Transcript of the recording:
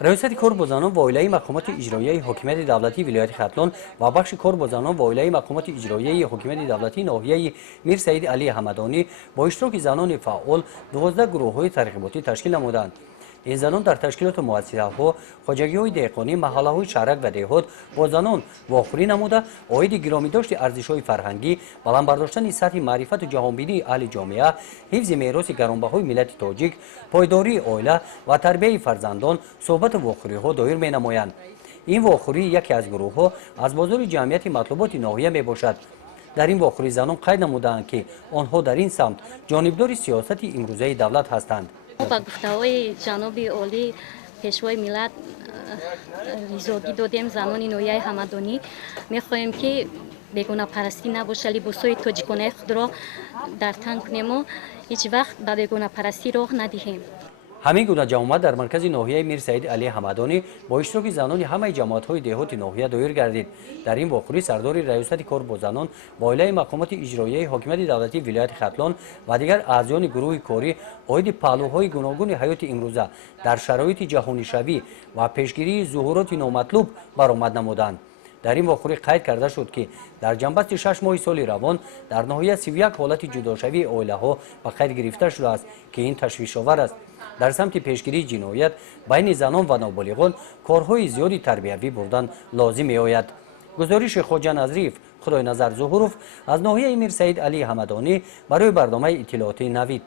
ریاست کار با زنان و اولیای مقامات اجرایی حکومت دولتی ولایت ختلان و بخش کار با زنان و اولیای مقامات اجرایی حکومت دولتی ناحیه میر سعید علی حمدانی با اشتراک زنان فعال 12 گروه‌های ترغیباتی تشکیل نمودند. این زنان در تشکیلات مؤسسه‌ها، خواجگی‌های دهقانی، محله‌های شهرک و دهات با زنان واخوری نموده، عاید گرامی داشت ارزش‌های فرهنگی، بلند برداشتن سطح معرفت و جهانبینی اهل جامعه، حفظ میراث گرانبهای ملت تاجیک، پایداری عائله و تربیت فرزندان، صحبت واخوری‌ها دایر می‌نمایند. این واخوری یکی از گروه‌ها از بازار جمعیت مطلوبات ناحیه میباشد. در این واخوری زنان قید نمودند که آنها در این سمت جانبدار سیاست امروزه دولت هستند. با گفته‌های جناب عالی پیشوای ملت ریزوگی دادیم زنان ناحیه حمدانی می‌خواهیم که بیگانه پرستی نباشه، لباسای تاجیکانه خود را در تن کنیم و هیچ وقت به بیگانه پرستی راه ندهیم. همین گونه جمعیت در مرکز ناحیه میر سعید علی حمدانی با اشتراک زنان همه جماعت‌های دهات ناحیه دایر گردید. در این واخوری سردار ریاست کار با زنان با اعلای مقامات اجرایی حکومت دولتی ولایت ختلان و دیگر اعضایان گروه کاری عاید پهلوهای گوناگون حیات امروزه در شرایط جهانی شوی و پیشگیری ظهورات نامطلوب برآمد نمودند. در این واخوری قید کرده شد که در جنبست 6 ماه سال روان در ناحیه 31 حالت جداشوی عائله‌ها به قید گرفته شده است که این تشویش‌آور است. در سمت پیشگیری جنایت بین زنان و نابالغان کارهای زیادی تربیوی بردن لازم می‌آید. گزارش خواجه نظریف خدای نظر ظهوروف از ناحیه میر سعید علی حمدانی برای برنامه اطلاعاتی نوید.